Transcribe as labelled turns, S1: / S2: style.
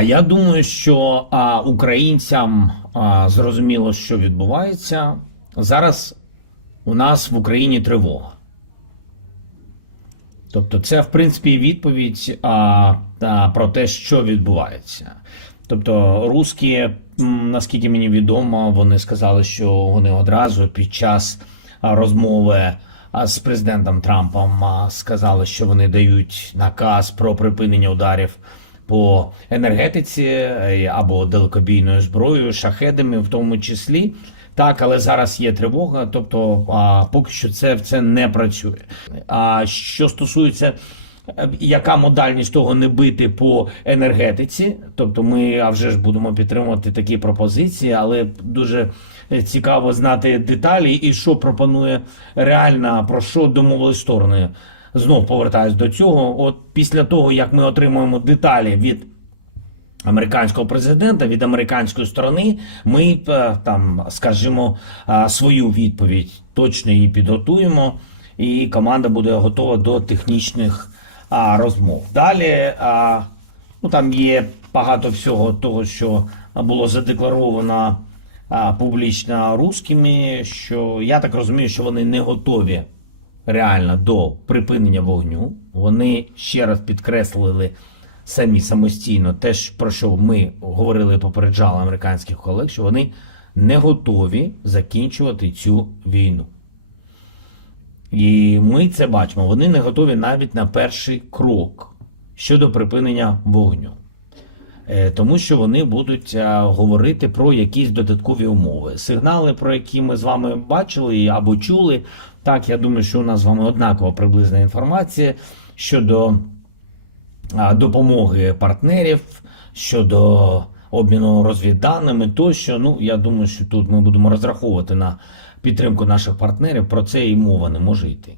S1: А я думаю, що а, українцям а, зрозуміло, що відбувається. Зараз у нас в Україні тривога. Тобто, це, в принципі, відповідь а, та, про те, що відбувається. Тобто, русські, наскільки мені відомо, вони сказали, що вони одразу під час розмови а, з президентом Трампом сказали, що вони дають наказ про припинення ударів по енергетиці е, або далекобійною зброєю, шахедами, в тому числі. Так, але зараз є тривога, тобто а, поки що це, це не працює. А що стосується яка модальність того не бити по енергетиці, тобто ми а вже ж будемо підтримувати такі пропозиції, але дуже цікаво знати деталі і що пропонує реально, про що домовились сторони. Знов повертаюсь до цього. От після того, як ми отримуємо деталі від американського президента від американської сторони, ми е, там скажімо е, свою відповідь точно її підготуємо, і команда буде готова до технічних а, розмов. Далі а, ну там є багато всього того, що було задекларовано а, публічно русскими, що я так розумію, що вони не готові реально до припинення вогню. Вони ще раз підкреслили самі самостійно те, про що ми говорили, попереджали американських колег, що вони не готові закінчувати цю війну. І ми це бачимо. Вони не готові навіть на перший крок щодо припинення вогню. Е, Тому що вони будуть е, говорити про якісь додаткові умови. Сигнали, про які ми з вами бачили або чули. Так, я думаю, що у нас з вами однакова приблизна інформація щодо допомоги партнерів, щодо обміну розвідданими тощо. Ну, я думаю, що тут ми будемо розраховувати на підтримку наших партнерів. Про це і мова не може йти.